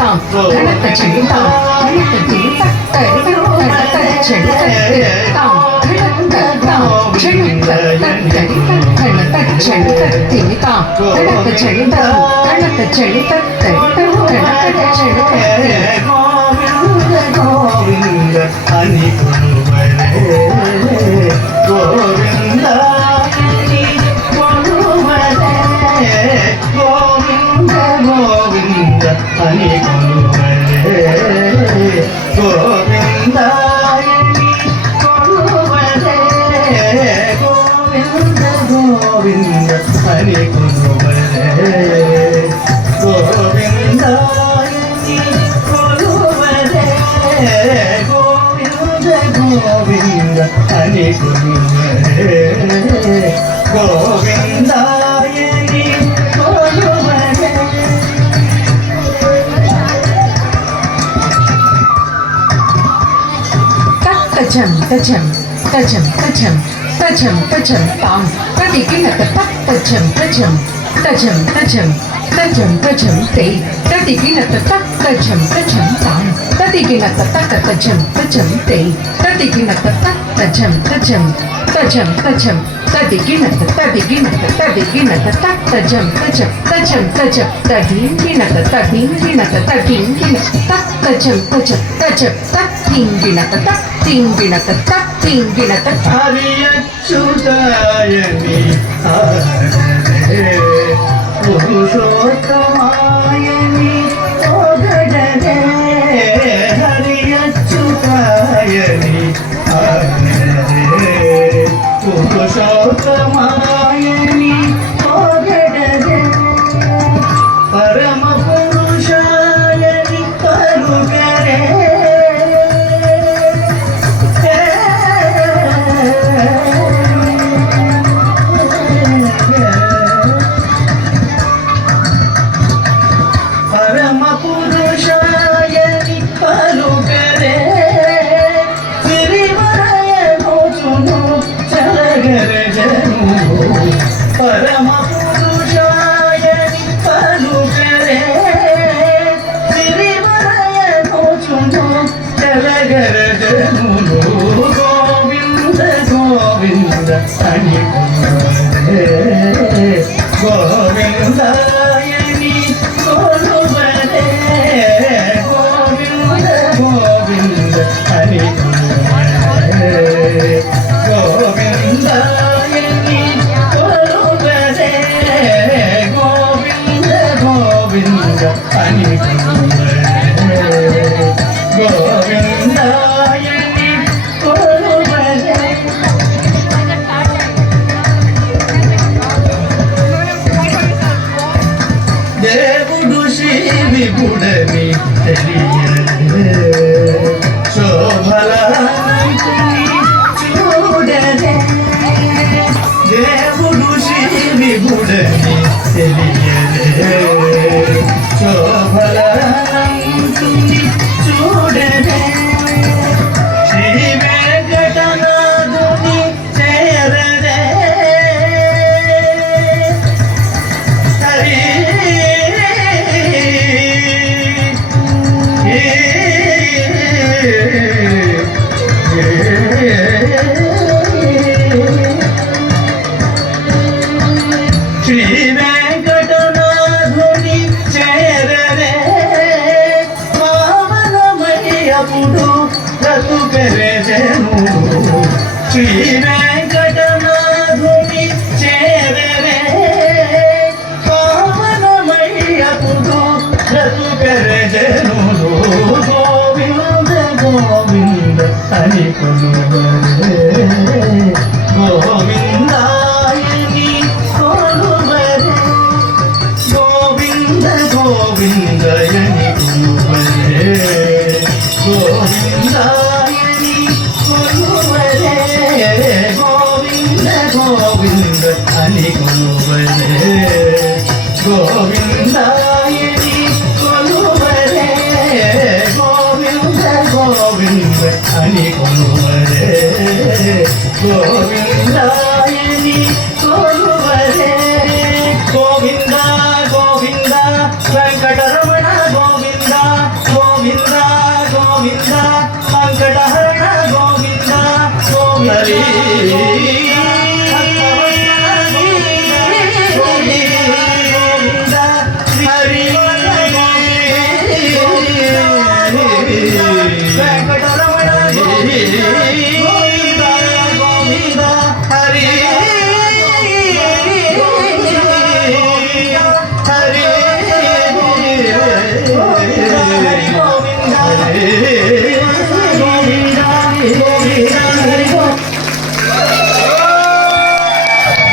తాం గణత చెడి తాం గణత తిని తత్తరి గణత చెడి తత్తరి తాం గణత తాం చెడి తత్తరి గణత చెడి తత్తిని తాం గణత చెడి తాం గణత చెడి తత్తరి గణత చెడి తత్తరి గోవింద గోవింద అని కొలువరే గోవింద గోవింద గోవింద అని కొలువరే గోవింద కొలువరే గోవింద గోవింద అని కొలువరే గోవింద కొలువరే గోవింద గోవింద అని కొలువరే గోవింద తజం తజం తజం తజం తజం తజం తాం తదిగినత తజం తజం తజం తజం తజం తజం తే తదిగినత తజం తజం తాం తదిగినత తజం తజం తే తదిగినత తజం తజం తజం తజం తదిగినత తదిగినత తదిగినత తజం తజం తజం తజం తదిగినత తదిగినత తదిగినత తజం తజం తజం తదిగినత తింగినత తింగినత హరియచ్యుతాయని హరే పురుషోత్తమాయని ఓగడరే హరియచ్యుతాయని హరే పురుషోత్తమాయని ఓగడరే పరమ పురుషాయని పలుగరే పరమ పురుషాయని పలుగరే సిరివరయనుచును చలగరే జను పరమ పురుషాయని పలుగరే సిరివరయనుచును చలగరే జను గోవింద గోవింద అని కొలువరే గోవిందాయని కొలువరే గోవింద గోవింద అని కొలువరే గోవిందాయని కొలువరే గోవింద గోవింద అని కొలువరే గోవిందాయని కొలువరే దేవుడు శ్రీ విపుడని తెలియదే శోభలాంకుని చూడరే దేవుడు శ్రీ విపుడని తెలియదే శోభలాంకుని చూడరే శ్రీ వెంకటనాథుని చేరరే హరి శ్రీ వెంకటనాథుని చేరరే పావనమయ్యపుడు బ్రతుకరే జను శ్రీ వెంకటనాథుని చేరరే పావనమయ్యపుడు బ్రతుకరే జను గోవింద గోవింద అని కొలువరే గోవిందాయని కొలువరే గోవింద గోవిందయని కొలువరే గోవిందాయని కొలువరే గోవింద గోవింద అని కొలువరే గోవిందాయని కొలువరే గోవింద గోవింద అని కొలువరే గోవిందాయని కొలువరే గోవింద గోవింద వెంకటరమణ గోవింద హరి హరి